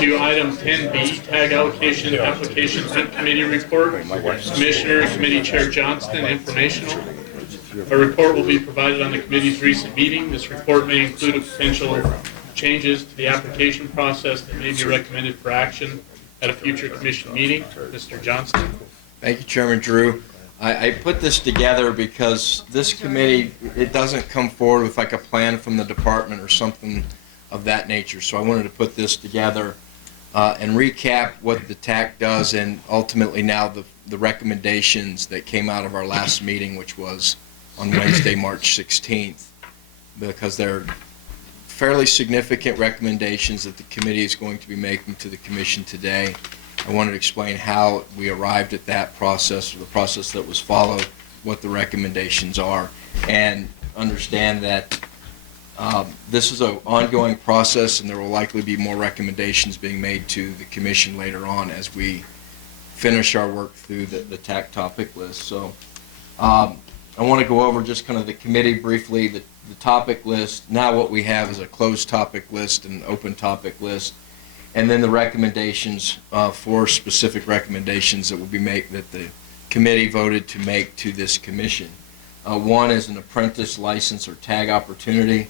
To item 10B, tag allocation application hunt committee report. Commissioner and Committee Chair Johnston, informational. A report will be provided on the committee's recent meeting. This report may include potential changes to the application process that may be recommended for action at a future commission meeting. Mr. Johnston. Thank you, Chairman Drew. I put this together because this committee, it doesn't come forward with like a plan from the department or something of that nature. So I wanted to put this together and recap what the TAC does and ultimately now the recommendations that came out of our last meeting, which was on Wednesday, March 16th, because they're fairly significant recommendations that the committee is going to be making to the commission today. I wanted to explain how we arrived at that process, or the process that was followed, what the recommendations are, and understand that this is an ongoing process and there will likely be more recommendations being made to the commission later on as we finish our work through the TAC topic list. So I want to go over just kind of the committee briefly, the topic list. Now what we have is a closed topic list and an open topic list, and then the recommendations, four specific recommendations that will be made that the committee voted to make to this commission. One is an apprentice license or tag opportunity.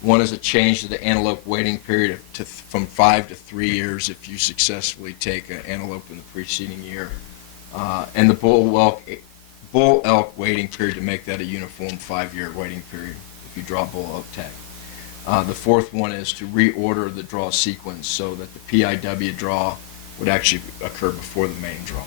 One is a change to the antelope waiting period from 5 to 3 years if you successfully take an antelope in the preceding year, and the bull elk waiting period to make that a uniform 5-year waiting period if you draw bull elk tag. The fourth one is to reorder the draw sequence so that the PIW draw would actually occur before the main draw.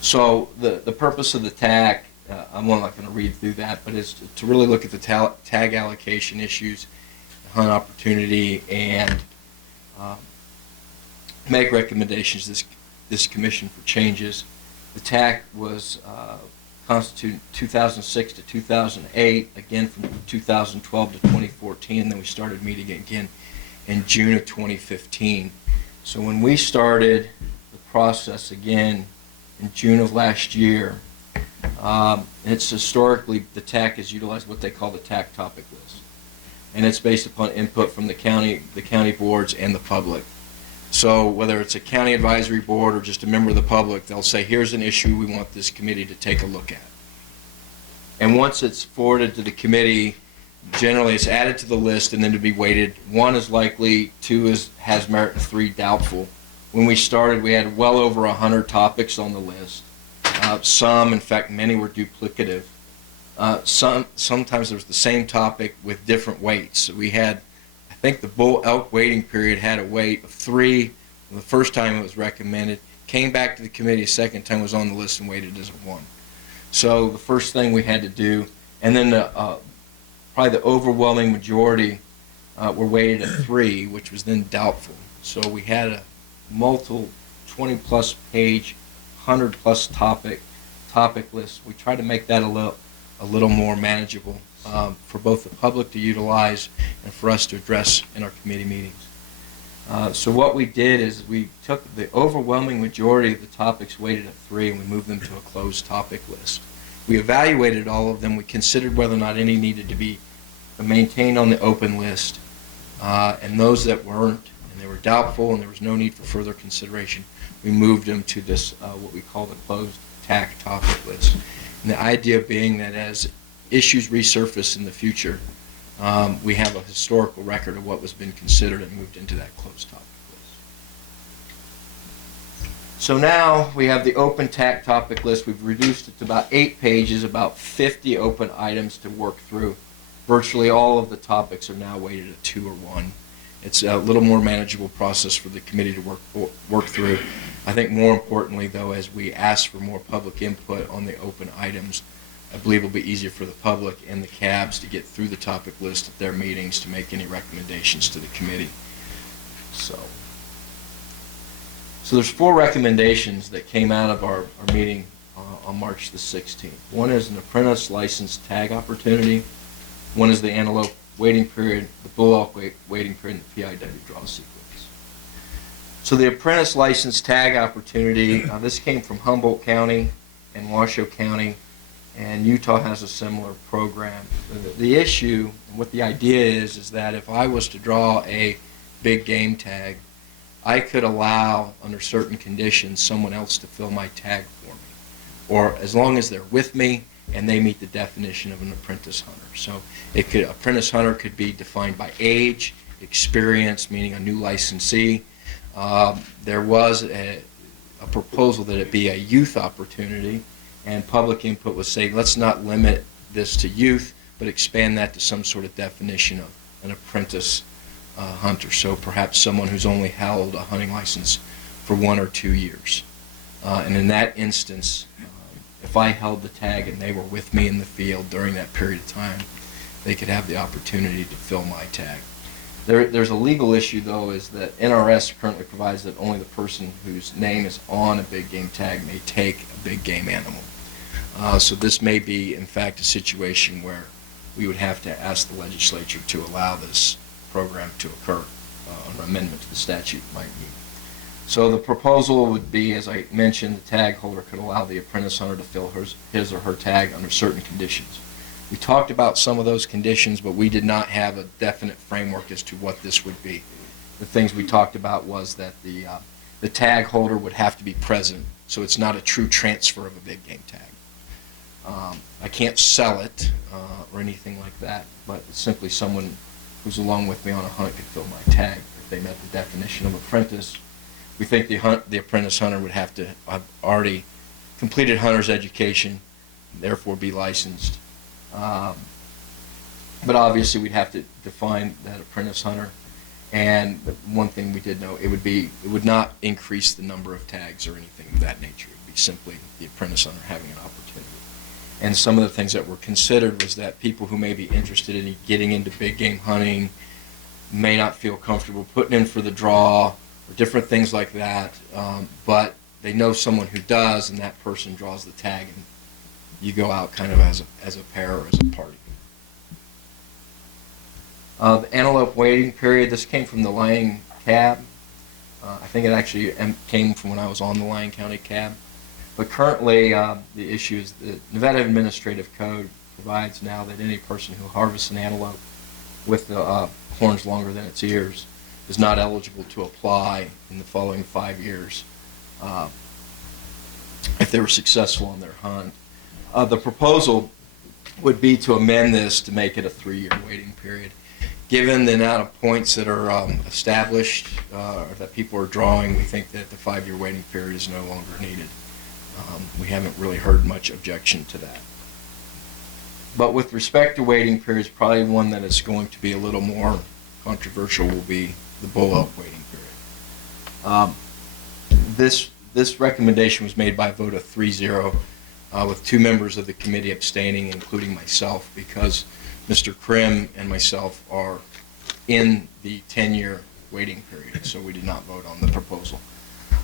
So the purpose of the TAC, I'm not going to read through that, but is to really look at the tag allocation issues, the hunt opportunity, and make recommendations to this commission for changes. The TAC was constituted 2006 to 2008, again from 2012 to 2014, and then we started meeting again in June of 2015. So when we started the process again in June of last year, it's historically, the TAC has utilized what they call the TAC topic list, and it's based upon input from the county boards and the public. So whether it's a county advisory board or just a member of the public, they'll say, here's an issue we want this committee to take a look at. And once it's forwarded to the committee, generally it's added to the list and then to be weighted. 1 is likely, 2 has merit, and 3 doubtful. When we started, we had well over 100 topics on the list. Some, in fact, many were duplicative. Sometimes there was the same topic with different weights. So we had, I think the bull elk waiting period had a weight of 3 the first time it was recommended, came back to the committee a second time, was on the list and weighted as a 1. So the first thing we had to do, and then probably the overwhelming majority were weighted at 3, which was then doubtful. So we had a multiple 20-plus page, 100-plus topic list. We tried to make that a little more manageable for both the public to utilize and for us to address in our committee meetings. So what we did is we took the overwhelming majority of the topics weighted at 3 and we moved them to a closed topic list. We evaluated all of them. We considered whether or not any needed to be maintained on the open list, and those that weren't, and they were doubtful and there was no need for further consideration, we moved them to this, what we call the closed TAC topic list. And the idea being that as issues resurface in the future, we have a historical record of what was been considered and moved into that closed topic list. So now we have the open TAC topic list. We've reduced it to about 8 pages, about 50 open items to work through. Virtually all of the topics are now weighted at 2 or 1. It's a little more manageable process for the committee to work through. I think more importantly, though, as we ask for more public input on the open items, I believe it'll be easier for the public and the CABs to get through the topic list at their meetings to make any recommendations to the committee. So there's 4 recommendations that came out of our meeting on March the 16th. One is an apprentice license tag opportunity. One is the antelope waiting period, the bull elk waiting period, and the PIW draw sequence. So the apprentice license tag opportunity, this came from Humboldt County and Washoe County, and Utah has a similar program. The issue, and what the idea is that if I was to draw a big game tag, I could allow, under certain conditions, someone else to fill my tag for me, or as long as they're with me and they meet the definition of an apprentice hunter. So apprentice hunter could be defined by age, experience, meaning a new licensee. There was a proposal that it be a youth opportunity, and public input was saying, let's not limit this to youth, but expand that to some sort of definition of an apprentice hunter. So perhaps someone who's only held a hunting license for 1 or 2 years. And in that instance, if I held the tag and they were with me in the field during that period of time, they could have the opportunity to fill my tag. There's a legal issue, though, is that NRS currently provides that only the person whose name is on a big game tag may take a big game animal. So this may be, in fact, a situation where we would have to ask the legislature to allow this program to occur. An amendment to the statute might need. So the proposal would be, as I mentioned, the tag holder could allow the apprentice hunter to fill his or her tag under certain conditions. We talked about some of those conditions, but we did not have a definite framework as to what this would be. The things we talked about was that the tag holder would have to be present, so it's not a true transfer of a big game tag. I can't sell it or anything like that, but it's simply someone who's along with me on a hunt could fill my tag if they met the definition of apprentice. We think the apprentice hunter would have to have already completed hunter's education, therefore be licensed. But obviously we'd have to define that apprentice hunter. And one thing we did know, it would not increase the number of tags or anything of that nature. It would be simply the apprentice hunter having an opportunity. And some of the things that were considered was that people who may be interested in getting into big game hunting may not feel comfortable putting in for the draw or different things like that, but they know someone who does, and that person draws the tag, and you go out kind of as a pair or as a party. The antelope waiting period, this came from the Lyon cab. I think it actually came from when I was on the Lyon County cab. But currently, the issue is the Nevada Administrative Code provides now that any person who harvests an antelope with the horns longer than its ears is not eligible to apply in the following 5 years if they were successful in their hunt. The proposal would be to amend this to make it a 3-year waiting period. Given the amount of points that are established or that people are drawing, we think that the 5-year waiting period is no longer needed. We haven't really heard much objection to that. But with respect to waiting periods, probably one that is going to be a little more controversial will be the bull elk waiting period. This recommendation was made by a vote of 3-0 with 2 members of the committee abstaining, including myself, because Mr. Krim and myself are in the 10-year waiting period, so we did not vote on the proposal.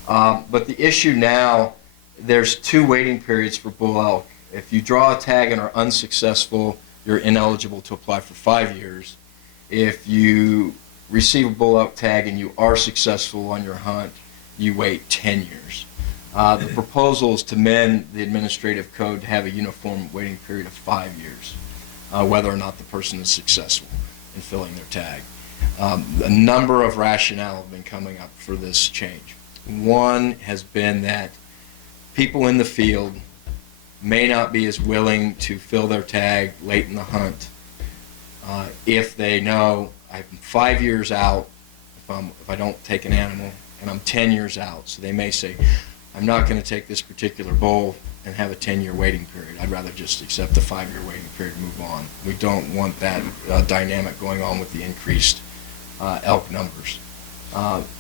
But the issue now, there's 2 waiting periods for bull elk. If you draw a tag and are unsuccessful, you're ineligible to apply for 5 years. If you receive a bull elk tag and you are successful on your hunt, you wait 10 years. The proposal is to amend the administrative code to have a uniform waiting period of 5 years, whether or not the person is successful in filling their tag. A number of rationale have been coming up for this change. One has been that people in the field may not be as willing to fill their tag late in the hunt if they know I'm 5 years out if I don't take an animal, and I'm 10 years out. So they may say, I'm not going to take this particular bull and have a 10-year waiting period. I'd rather just accept the 5-year waiting period and move on. We don't want that dynamic going on with the increased elk numbers.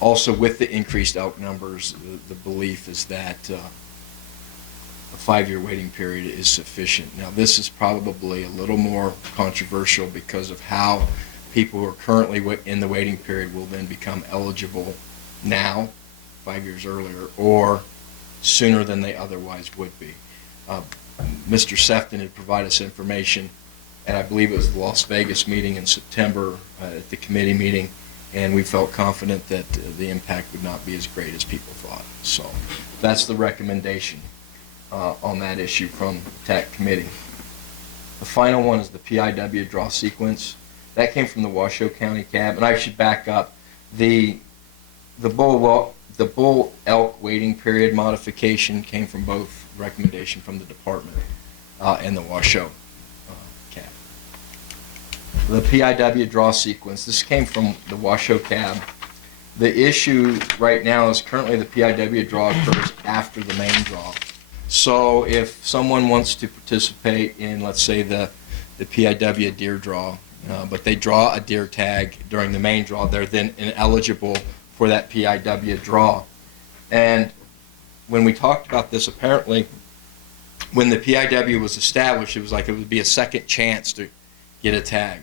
Also, with the increased elk numbers, the belief is that a 5-year waiting period is sufficient. Now, this is probably a little more controversial because of how people who are currently in the waiting period will then become eligible now, 5 years earlier, or sooner than they otherwise would be. Mr. Sefton had provided us information, and I believe it was the Las Vegas meeting in September at the committee meeting, and we felt confident that the impact would not be as great as people thought. So that's the recommendation on that issue from the TAC committee. The final one is the PIW draw sequence. That came from the Washoe County cab, and I should back up. The bull elk waiting period modification came from both recommendation from the department and the Washoe cab. The PIW draw sequence, this came from the Washoe cab. The issue right now is currently the PIW draw occurs after the main draw. So if someone wants to participate in, let's say, the PIW deer draw, but they draw a deer tag during the main draw, they're then ineligible for that PIW draw. And when we talked about this, apparently, when the PIW was established, it was like it would be a second chance to get a tag.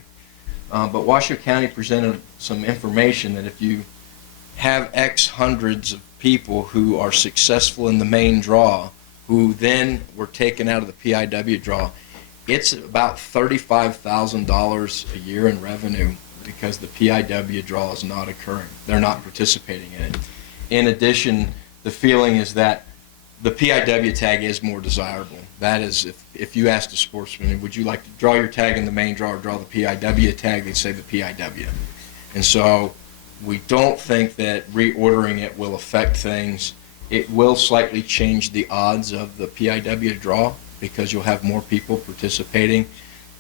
But Washoe County presented some information that if you have X hundreds of people who are successful in the main draw, who then were taken out of the PIW draw, it's about $35,000 a year in revenue because the PIW draw is not occurring. They're not participating in it. In addition, the feeling is that the PIW tag is more desirable. That is, if you asked a sportsman, would you like to draw your tag in the main draw or draw the PIW tag, they'd say the PIW. And so we don't think that reordering it will affect things. It will slightly change the odds of the PIW draw because you'll have more people participating,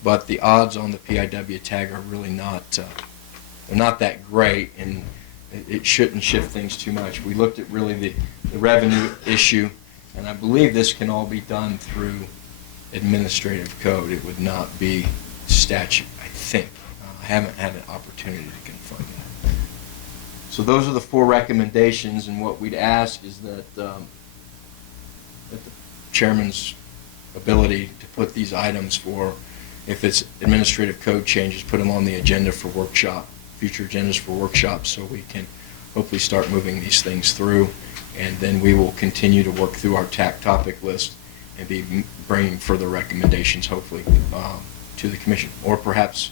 but the odds on the PIW tag are really not that great, and it shouldn't shift things too much. We looked at really the revenue issue, and I believe this can all be done through administrative code. It would not be statute, I think. I haven't had an opportunity to confirm that. So those are the 4 recommendations, and what we'd ask is that the chairman's ability to put these items for, if it's administrative code changes, put them on the agenda for workshop, future agendas for workshops, so we can hopefully start moving these things through, and then we will continue to work through our topic list and be bringing further recommendations, hopefully, to the commission. Or perhaps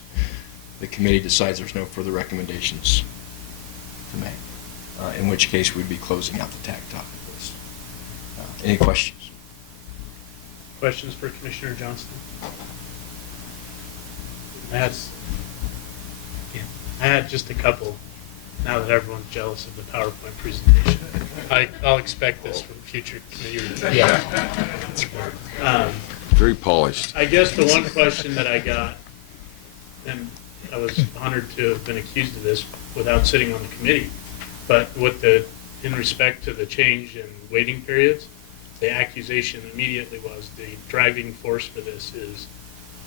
the committee decides there's no further recommendations to make, in which case we'd be closing out the topic list. Any questions? Questions for Commissioner Johnston? I had just a couple, now that everyone's jealous of the PowerPoint presentation. I'll expect this from future committee reviews. Yeah. Very polished. I guess the one question that I got, and I was honored to have been accused of this without sitting on the committee, but in respect to the change in waiting periods, the accusation immediately was the driving force for this is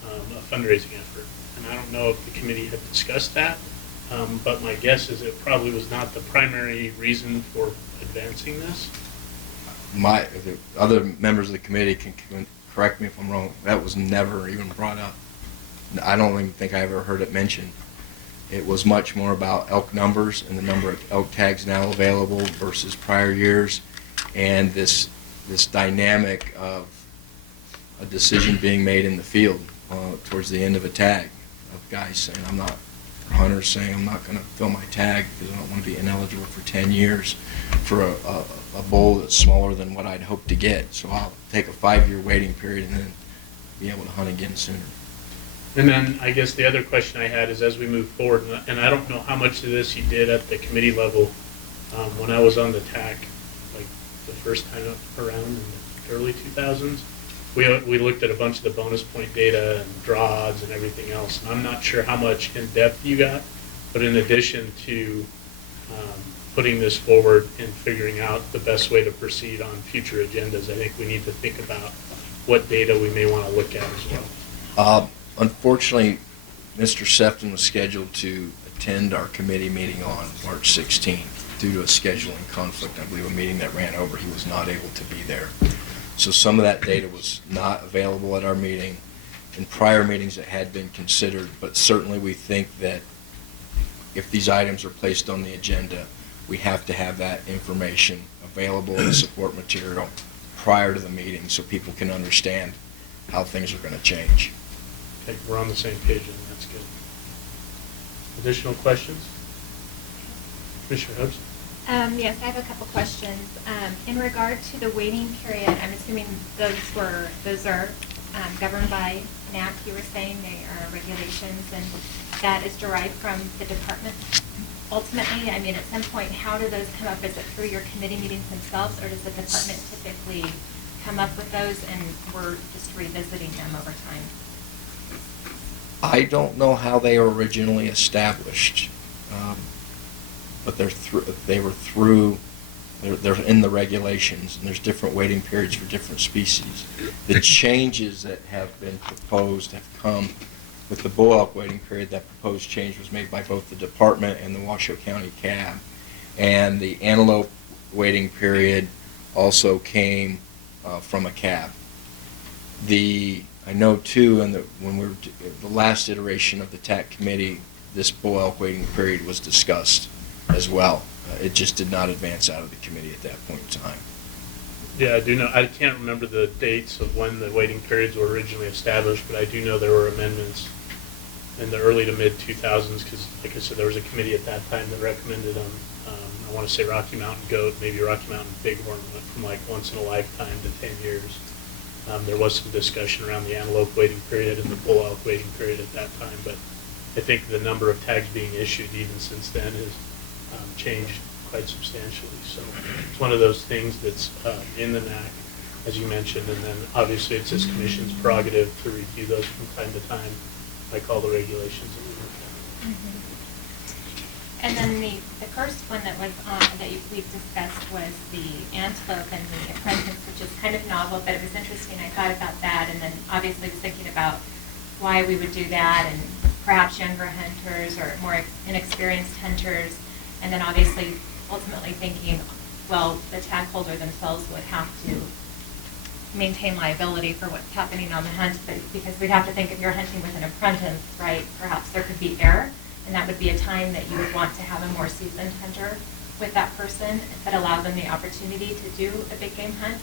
a fundraising effort. And I don't know if the committee had discussed that, but my guess is it probably was not the primary reason for advancing this. The other members of the committee can correct me if I'm wrong. That was never even brought up. I don't even think I ever heard it mentioned. It was much more about elk numbers and the number of elk tags now available versus prior years, and this dynamic of a decision being made in the field towards the end of a tag, of guys saying hunters saying I'm not going to fill my tag because I don't want to be ineligible for 10 years for a bull that's smaller than what I'd hoped to get. So I'll take a 5-year waiting period and then be able to hunt again sooner. And then I guess the other question I had is as we move forward, and I don't know how much of this you did at the committee level when I was on the TAC, like the first time around in the early 2000s, we looked at a bunch of the bonus point data and draw odds and everything else, and I'm not sure how much in depth you got, but in addition to putting this forward and figuring out the best way to proceed on future agendas, I think we need to think about what data we may want to look at as well. Unfortunately, Mr. Sefton was scheduled to attend our committee meeting on March 16th. Due to a scheduling conflict, I believe a meeting that ran over, he was not able to be there. So some of that data was not available at our meeting. In prior meetings it had been considered, but certainly we think that if these items are placed on the agenda, we have to have that information available in support material prior to the meeting so people can understand how things are going to change. Okay, we're on the same page, and that's good. Additional questions? Commissioner Hubs? Yes, I have a couple questions. In regard to the waiting period, I'm assuming those are governed by an act. You were saying they are regulations, and that is derived from the department. ultimately, I mean, at some point, how do those come up? Is it through your committee meetings themselves, or does the department typically come up with those and we're just revisiting them over time? I don't know how they were originally established, but they're in the regulations, and there's different waiting periods for different species. The changes that have been proposed have come with the bull elk waiting period. That proposed change was made by both the department and the Washoe County CAB. And the antelope waiting period also came from a CAB. I know too, when we were the last iteration of the TAC committee, this bull elk waiting period was discussed as well. It just did not advance out of the committee at that point in time. Yeah, I do know. I can't remember the dates of when the waiting periods were originally established, but I do know there were amendments in the early to mid 2000s because, like I said, there was a committee at that time that recommended them. I want to say Rocky Mountain goat, maybe Rocky Mountain bighorn went from like once in a lifetime to 10 years. There was some discussion around the antelope waiting period and the bull elk waiting period at that time, but I think the number of tags being issued even since then has changed quite substantially. So it's one of those things that's in the NAC, as you mentioned, and then obviously it's this commission's prerogative to review those from time to time, like all the regulations that we look at. Mm-hmm. And then the first one that was on that we've discussed was the antelope and the apprentice, which is kind of novel, but it was interesting. I thought about that, and then obviously was thinking about why we would do that, and perhaps younger hunters or more inexperienced hunters, and then obviously ultimately thinking, well, the tag holder themselves would have to maintain liability for what's happening on the hunt, but because we'd have to think if you're hunting with an apprentice, right, perhaps there could be error, and that would be a time that you would want to have a more seasoned hunter with that person that allowed them the opportunity to do a big game hunt.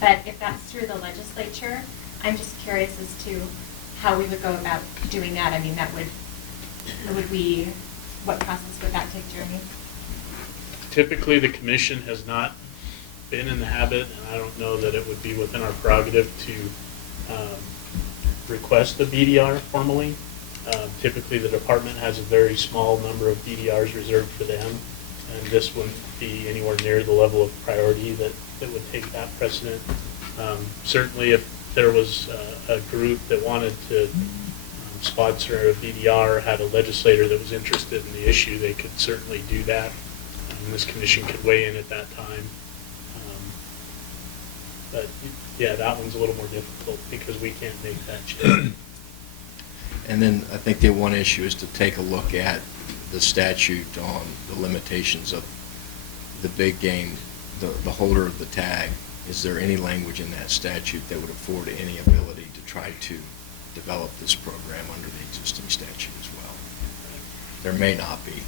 But if that's through the legislature, I'm just curious as to how we would go about doing that. I mean, what process would that take, Jeremy? Typically, the commission has not been in the habit, and I don't know that it would be within our prerogative to request a BDR formally. Typically, the department has a very small number of BDRs reserved for them, and this wouldn't be anywhere near the level of priority that would take that precedent. Certainly, if there was a group that wanted to sponsor a BDR, had a legislator that was interested in the issue, they could certainly do that. This commission could weigh in at that time. But yeah, that one's a little more difficult because we can't make that change. And then I think the one issue is to take a look at the statute on the limitations of the big game, the holder of the tag. Is there any language in that statute that would afford any ability to try to develop this program under the existing statute as well? There may not be,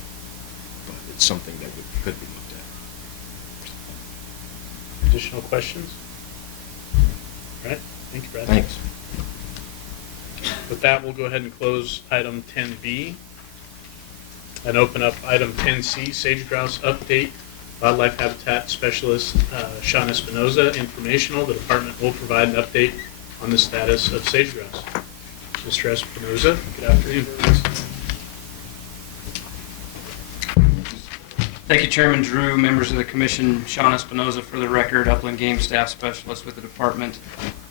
but it's something that could be looked at. Additional questions? All right. Thank you, Brad. Thanks. With that, we'll go ahead and close item 10B and open up item 10C, Sage Grouse Update. Wildlife Habitat Specialist Sean Espinoza, informational. The department will provide an update on the status of sage grouse. Mr. Espinoza, good afternoon. Thank you, Chairman Drew, members of the commission. Sean Espinoza, for the record, Upland Game Staff Specialist with the department.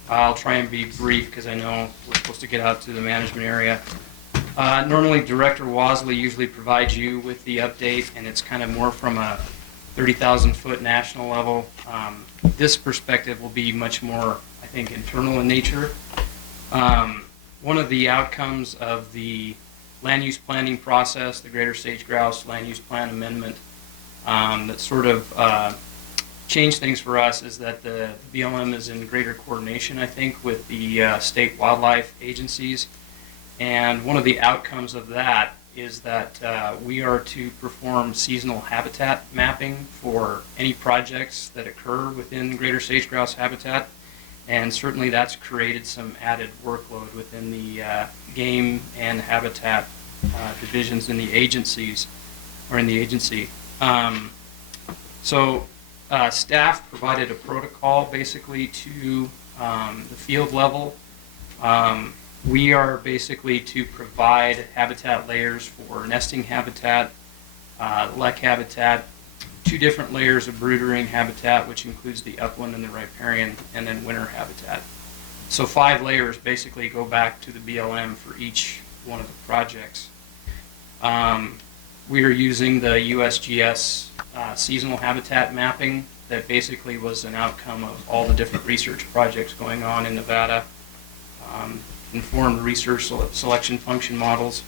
I'll try and be brief because I know we're supposed to get out to the management area. Normally, Director Wasley usually provides you with the update, and it's kind of more from a 30,000-foot national level. This perspective will be much more, I think, internal in nature. One of the outcomes of the land use planning process, the Greater Sage Grouse Land Use Plan Amendment, that sort of changed things for us is that the BLM is in greater coordination, I think, with the state wildlife agencies. And one of the outcomes of that is that we are to perform seasonal habitat mapping for any projects that occur within greater sage grouse habitat. And certainly that's created some added workload within the game and habitat divisions in the agencies, or in the agency. So staff provided a protocol basically to the field level. We are basically to provide habitat layers for nesting habitat, lek habitat, 2 different layers of broodering habitat, which includes the upland and the riparian, and then winter habitat. So 5 layers basically go back to the BLM for each one of the projects. We are using the USGS seasonal habitat mapping that basically was an outcome of all the different research projects going on in Nevada, informed research selection function models.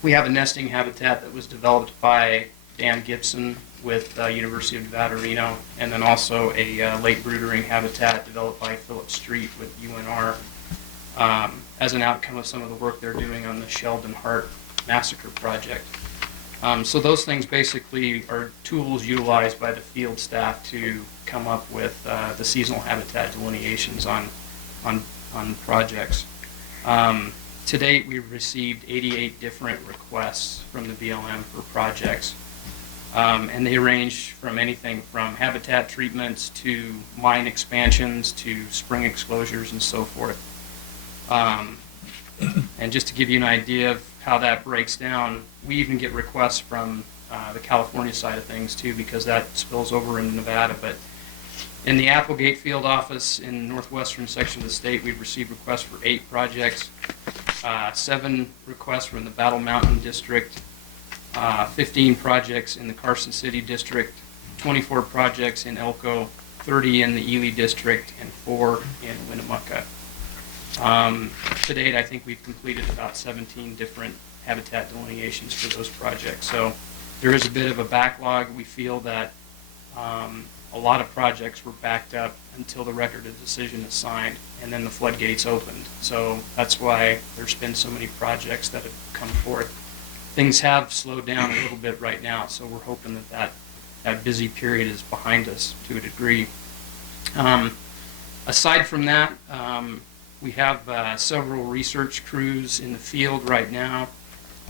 We have a nesting habitat that was developed by Dan Gibson with University of Nevada, Reno, and then also a late broodering habitat developed by Philip Street with UNR as an outcome of some of the work they're doing on the Sheldon Hart Massacre Project. So those things basically are tools utilized by the field staff to come up with the seasonal habitat delineations on projects. To date, we've received 88 different requests from the BLM for projects, and they range from anything from habitat treatments to mine expansions to spring exclosures and so forth. And just to give you an idea of how that breaks down, we even get requests from the California side of things too, because that spills over into Nevada. But in the Applegate field office in the northwestern section of the state, we've received requests for 8 projects, 7 requests from the Battle Mountain district, 15 projects in the Carson City district, 24 projects in Elko, 30 in the Ely district, and 4 in Winnemucca. To date, I think we've completed about 17 different habitat delineations for those projects. So there is a bit of a backlog. We feel that a lot of projects were backed up until the record of decision is signed, and then the floodgates opened. So that's why there's been so many projects that have come forth. Things have slowed down a little bit right now, so we're hoping that busy period is behind us to a degree. Aside from that, we have several research crews in the field right now.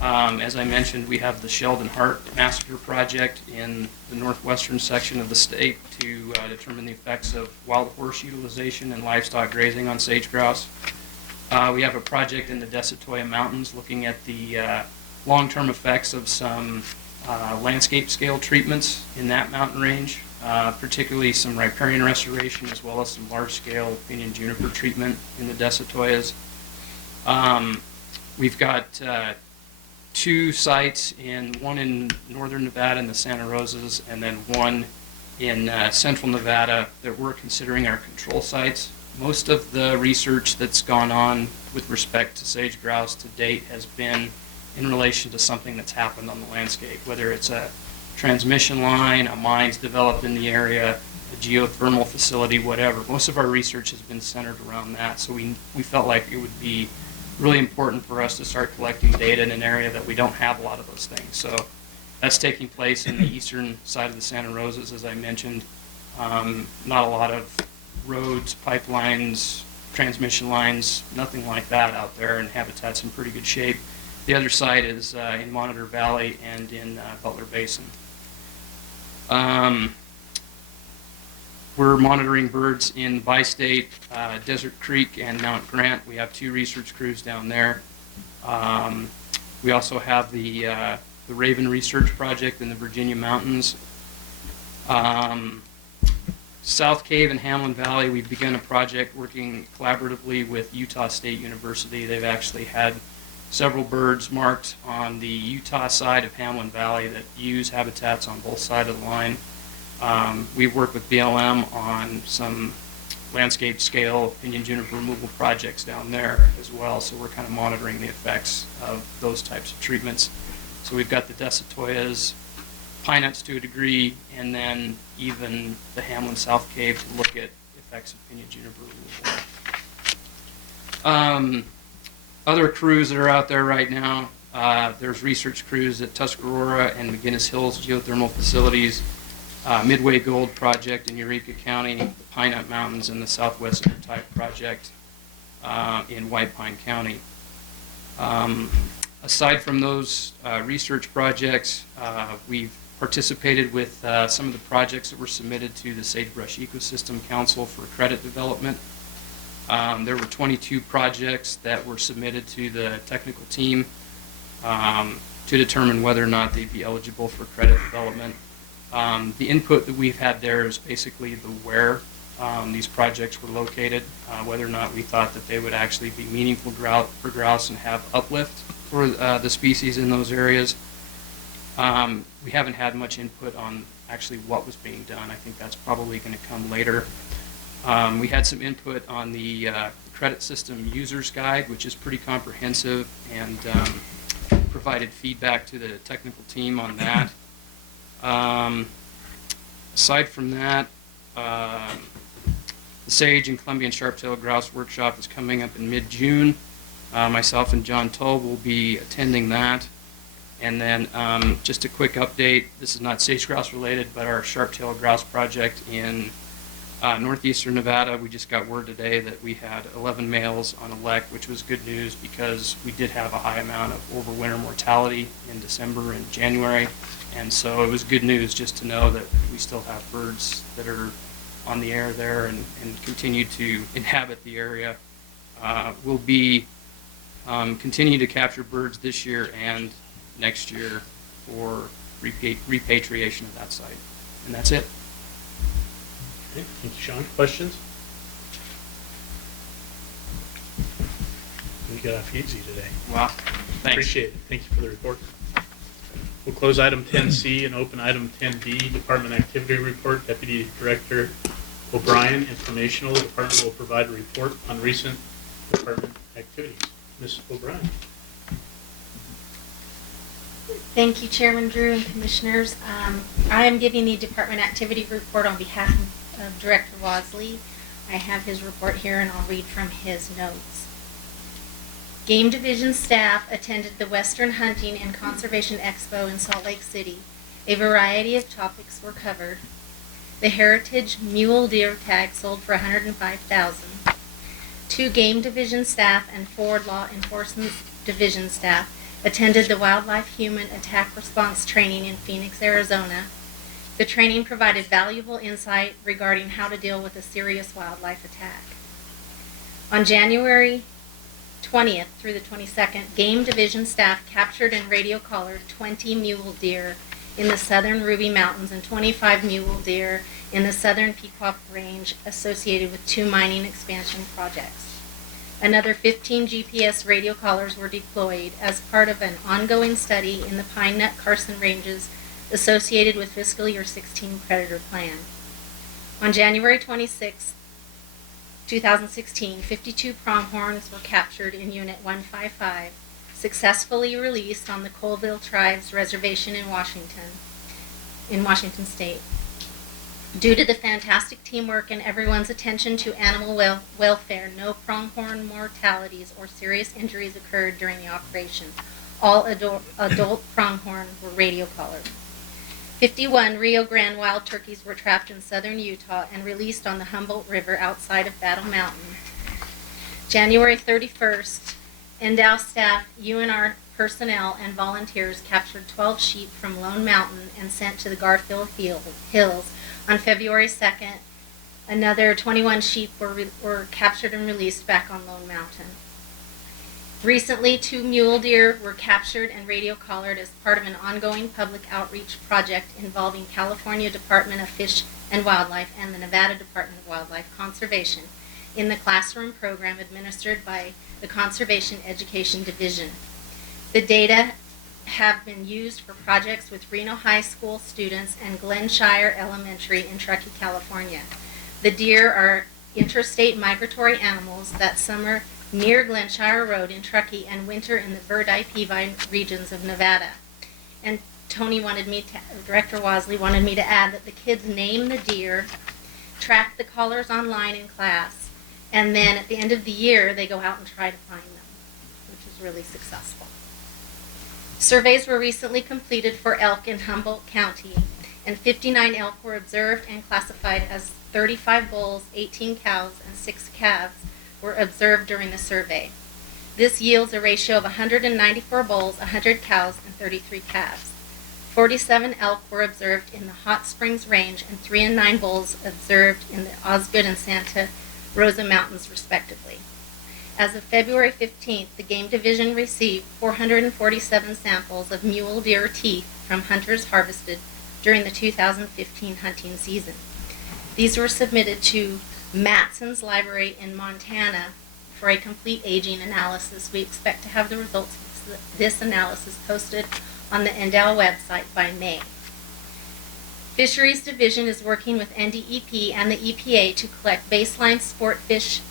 As I mentioned, we have the Sheldon Hart Massacre Project in the northwestern section of the state to determine the effects of wild horse utilization and livestock grazing on sage grouse. We have a project in the Desatoya Mountains looking at the long-term effects of some landscape scale treatments in that mountain range, particularly some riparian restoration as well as some large-scale pinyon juniper treatment in the Desatoyas. We've got 2 sites, one in northern Nevada in the Santa Rosas, and then one in central Nevada that we're considering our control sites. Most of the research that's gone on with respect to sage grouse to date has been in relation to something that's happened on the landscape, whether it's a transmission line, a mine's developed in the area, a geothermal facility, whatever. Most of our research has been centered around that, so we felt like it would be really important for us to start collecting data in an area that we don't have a lot of those things. So that's taking place in the eastern side of the Santa Rosas, as I mentioned. Not a lot of roads, pipelines, transmission lines, nothing like that out there, and habitat's in pretty good shape. The other site is in Monitor Valley and in Butler Basin. We're monitoring birds in Bi-State, Desert Creek, and Mount Grant. We have 2 research crews down there. We also have the Raven Research Project in the Virginia Mountains. South Cave and Hamlin Valley, we've begun a project working collaboratively with Utah State University. They've actually had several birds marked on the Utah side of Hamlin Valley that use habitats on both sides of the line. We've worked with BLM on some landscape scale pinyon juniper removal projects down there as well, so we're kind of monitoring the effects of those types of treatments. So we've got the Desatoyas, pine nuts to a degree, and then even the Hamlin South Cave to look at effects of pinyon juniper removal. Other crews that are out there right now, there's research crews at Tuscarora and McGinnis Hills geothermal facilities, Midway Gold Project in Eureka County, the Pine Nut Mountains, and the Southwest Intertype Project in White Pine County. Aside from those research projects, we've participated with some of the projects that were submitted to the Sagebrush Ecosystem Council for credit development. There were 22 projects that were submitted to the technical team. to determine whether or not they'd be eligible for credit development. The input that we've had there is basically the where these projects were located, whether or not we thought that they would actually be meaningful for grouse and have uplift for the species in those areas. We haven't had much input on actually what was being done. I think that's probably going to come later. We had some input on the credit system user's guide, which is pretty comprehensive, and provided feedback to the technical team on that. Aside from that, the Sage and Columbian Sharp-tailed Grouse Workshop is coming up in mid-June. Myself and John Toll will be attending that. And then just a quick update, this is not sage grouse related, but our sharp-tailed grouse project in northeastern Nevada, we just got word today that we had 11 males on elect, which was good news because we did have a high amount of overwinter mortality in December and January. And so it was good news just to know that we still have birds that are on the air there and continue to inhabit the area. We'll be continue to capture birds this year and next year for repatriation of that site. And that's it. Okay, thank you, Sean. Questions? You got off easy today. Wow, thanks. Appreciate it. Thank you for the report. We'll close item 10C and open item 10D, Department Activity Report. Deputy Director O'Brien, informational. The department will provide a report on recent department activities. Ms. O'Brien. Thank you, Chairman Drew and Commissioners. I am giving the Department Activity Report on behalf of Director Wasley. I have his report here and I'll read from his notes. Game Division staff attended the Western Hunting and Conservation Expo in Salt Lake City. A variety of topics were covered. The Heritage Mule Deer tag sold for $105,000. 2 Game Division staff and 4 Law Enforcement Division staff attended the Wildlife Human Attack Response Training in Phoenix, Arizona. The training provided valuable insight regarding how to deal with a serious wildlife attack. On January 20th through the 22nd, Game Division staff captured and radio collared 20 mule deer in the southern Ruby Mountains and 25 mule deer in the southern Pequot Range associated with 2 mining expansion projects. Another 15 GPS radio collars were deployed as part of an ongoing study in the Pine Nut Carson Ranges associated with fiscal year 16 predator plan. On January 26, 2016, 52 pronghorns were captured in Unit 155, successfully released on the Colville Tribes Reservation in Washington State. Due to the fantastic teamwork and everyone's attention to animal welfare, no pronghorn mortalities or serious injuries occurred during the operation. All adult pronghorn were radio collared. 51 Rio Grande wild turkeys were trapped in southern Utah and released on the Humboldt River outside of Battle Mountain. January 31st, NDOW staff, UNR personnel, and volunteers captured 12 sheep from Lone Mountain and sent to the Garfield Hills. On February 2nd, another 21 sheep were captured and released back on Lone Mountain. Recently, 2 mule deer were captured and radio collared as part of an ongoing public outreach project involving California Department of Fish and Wildlife and the Nevada Department of Wildlife Conservation in the classroom program administered by the Conservation Education Division. The data have been used for projects with Reno High School students and Glenshire Elementary in Truckee, California. The deer are interstate migratory animals that summer near Glenshire Road in Truckee and winter in the Verdi-Peavine regions of Nevada. And Director Wasley wanted me to add that the kids name the deer, track the collars online in class, and then at the end of the year they go out and try to find them, which is really successful. Surveys were recently completed for elk in Humboldt County, and 59 elk were observed and classified as 35 bulls, 18 cows, and 6 calves were observed during the survey. This yields a ratio of 194 bulls, 100 cows, and 33 calves. 47 elk were observed in the Hot Springs Range, and 3 and 9 bulls observed in the Osgood and Santa Rosa Mountains, respectively. As of February 15th, the Game Division received 447 samples of mule deer teeth from hunters harvested during the 2015 hunting season. These were submitted to Matson's Library in Montana for a complete aging analysis. We expect to have the results of this analysis posted on the NDAL website by May. Fisheries Division is working with NDEP and the EPA to collect baseline sport fish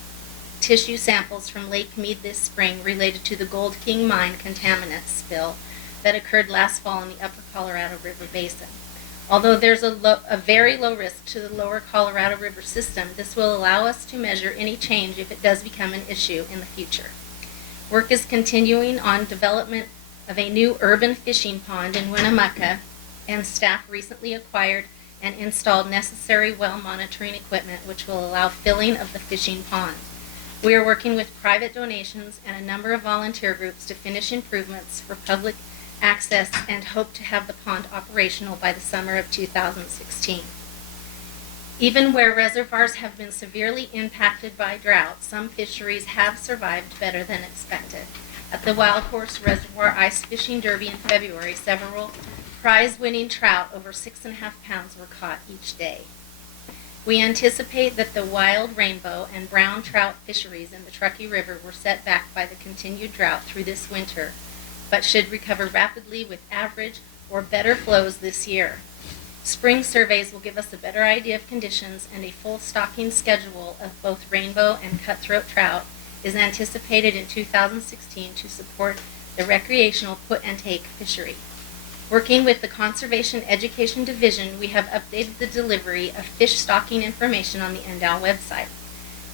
tissue samples from Lake Mead this spring related to the Gold King mine contaminant spill that occurred last fall in the upper Colorado River Basin. Although there's a very low risk to the lower Colorado River system, this will allow us to measure any change if it does become an issue in the future. Work is continuing on development of a new urban fishing pond in Winnemucca, and staff recently acquired and installed necessary well monitoring equipment which will allow filling of the fishing pond. We are working with private donations and a number of volunteer groups to finish improvements for public access and hope to have the pond operational by the summer of 2016. Even where reservoirs have been severely impacted by drought, some fisheries have survived better than expected. At the Wild Horse Reservoir Ice Fishing Derby in February, several prize-winning trout over 6.5 pounds were caught each day. We anticipate that the wild rainbow and brown trout fisheries in the Truckee River were set back by the continued drought through this winter, but should recover rapidly with average or better flows this year. Spring surveys will give us a better idea of conditions, and a full stocking schedule of both rainbow and cutthroat trout is anticipated in 2016 to support the recreational put-and-take fishery. Working with the Conservation Education Division, we have updated the delivery of fish stocking information on the NDAL website.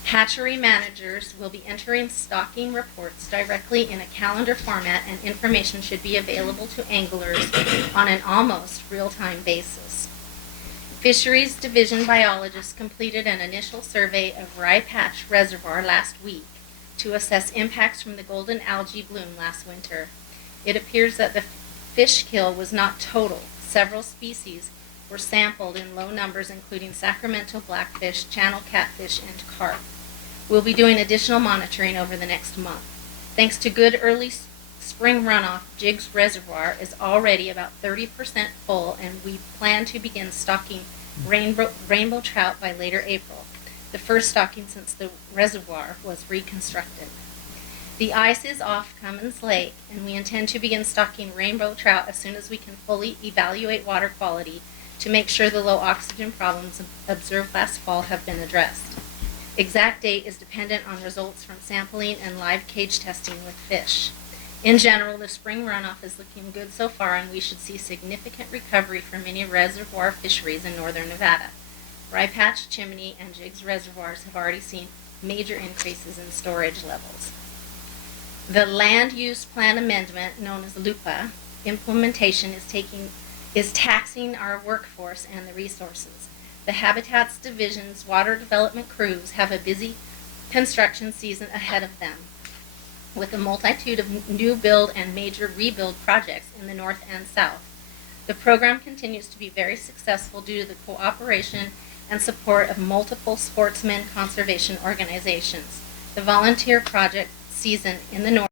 Hatchery managers will be entering stocking reports directly in a calendar format, and information should be available to anglers on an almost real-time basis. Fisheries Division biologists completed an initial survey of Rye Patch Reservoir last week to assess impacts from the golden algae bloom last winter. It appears that the fish kill was not total. Several species were sampled in low numbers, including Sacramento blackfish, channel catfish, and carp. We'll be doing additional monitoring over the next month. Thanks to good early spring runoff, Jigs Reservoir is already about 30% full, and we plan to begin stocking rainbow trout by later April, the first stocking since the reservoir was reconstructed. The ice is off Cummins Lake, and we intend to begin stocking rainbow trout as soon as we can fully evaluate water quality to make sure the low oxygen problems observed last fall have been addressed. Exact date is dependent on results from sampling and live cage testing with fish. In general, the spring runoff is looking good so far, and we should see significant recovery for many reservoir fisheries in northern Nevada. Rye Patch, Chimney, and Jigs reservoirs have already seen major increases in storage levels. The Land Use Plan Amendment, known as LUPA, implementation is taxing our workforce and the resources. The Habitats Division's water development crews have a busy construction season ahead of them, with a multitude of new build and major rebuild projects in the north and south. The program continues to be very successful due to the cooperation and support of multiple sportsmen conservation organizations. The volunteer project season in the north